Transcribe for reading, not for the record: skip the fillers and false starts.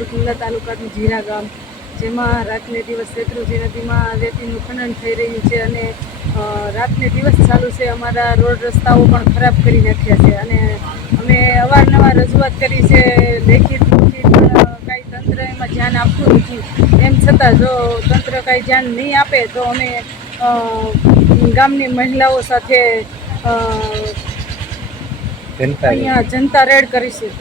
સાવરકુંડલા તાલુકાનું જીરા ગામ, જેમાં રાતને દિવસ શેત્રુંજી નદીમાં રેતીનું ખનન થઈ રહ્યું છે અને રાતને દિવસ ચાલુ છે. અમારા રોડ રસ્તાઓ પણ ખરાબ કરી નાખ્યા છે અને અમે અવારનવાર રજૂઆત કરી છે, લેખિત પણ કાંઈ તંત્ર એમાં ધ્યાન આપતું નથી. એમ છતાં જો તંત્ર કાંઈ ધ્યાન નહીં આપે તો અમે ગામની મહિલાઓ સાથે અહીંયા જનતા રેડ કરીશું.